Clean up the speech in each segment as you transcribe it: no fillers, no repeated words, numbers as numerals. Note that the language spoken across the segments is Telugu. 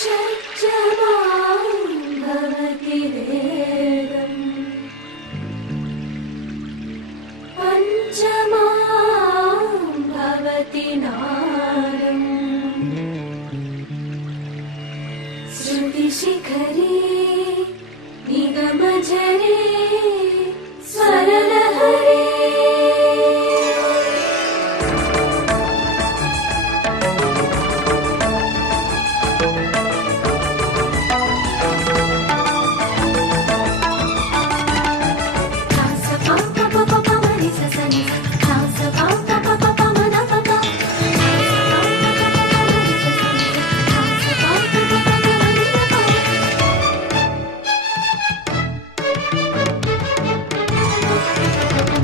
షట్జమాం భవతి వేదం పంచమాం భవతి నాదం శృతిశిఖరే నిగమజరే స్వరలహరే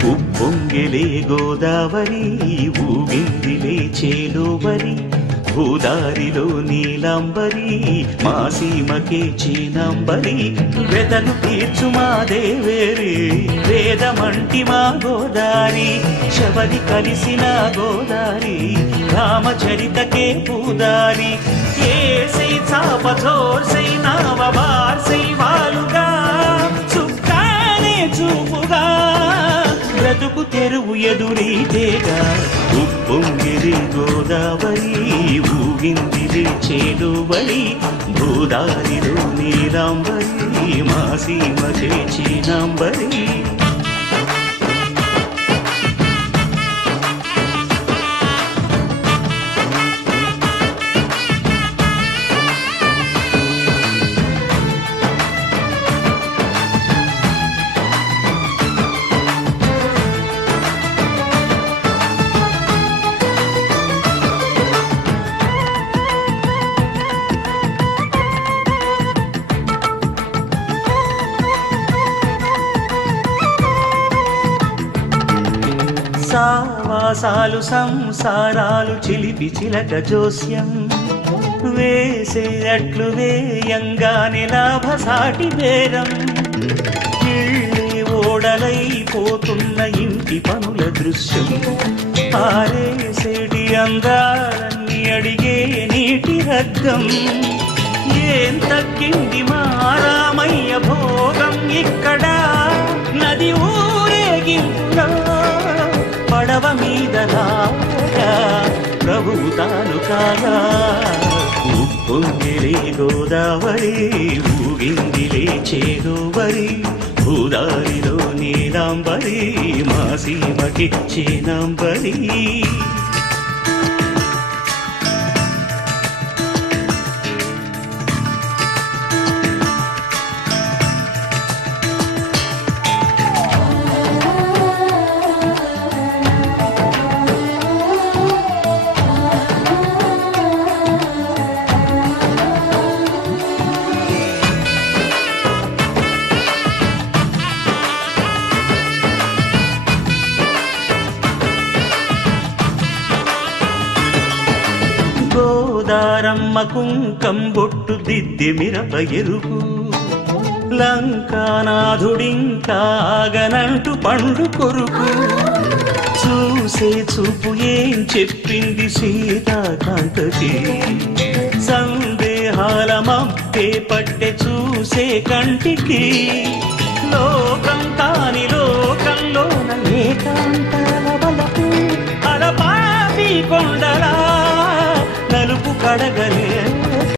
ఉప్పొంగిలే గోదావరి ఊగిందిలే చేలోవరి భూదారిలో నీలాంబరి మా సీమకే చీనాంబరి వెతలు తీర్చు మా దేవేరి వేదమంటి మా గోదారి శబరి కలిసిన గోదారి రామచరితకే పూదారి ఏసై చాప జోర్సై నావ బార్సై వాలుగా చుక్కానే చూపుగా బ్రతుకు తెరువు ఎదురీతేగా ఉప్పొంగిరి గోదావరి ఊగిందిరి చేలువరి భూదారిలో నీలాంబరి మా సీమకే చీనాంబరి సావాసాలు సంసారాలు చిలిపి చిలక జోస్యం వేసే అట్లు వేయంగానే లాభసాటి బేరం ఇళ్ళే ఓడలైపోతున్న ఇంటి పనుల దృశ్యం పారేసేటి అందాలన్నీ అడిగే నీటి రద్దం ఏం తగ్గింది మా రామయ్య భోగం ఇక్కడ నది ఊరేగింపులో పడవ మీద రాగా ప్రభువు తాను కాగా ఉప్పొంగిలే గోదావరి ఊగిందిలే చేలోవరి భూదారిలో నీలాంబరి మా సీమకి చీనాంబరి గోదారమ్మ కుంకం బొట్టు దిద్ది మిరప ఎరుపు లంకానాథుడింకాగనంటూ పండు కొరుకు చూసే చూపు ఏం చెప్పింది సీతాకాంతకి సందేహాల మప్పే పట్టె చూసే కంటికి లోకం కాని లోకంలోన ఏకాంతాల వలపు అలపాపి కొండలా నలుపు కడగలే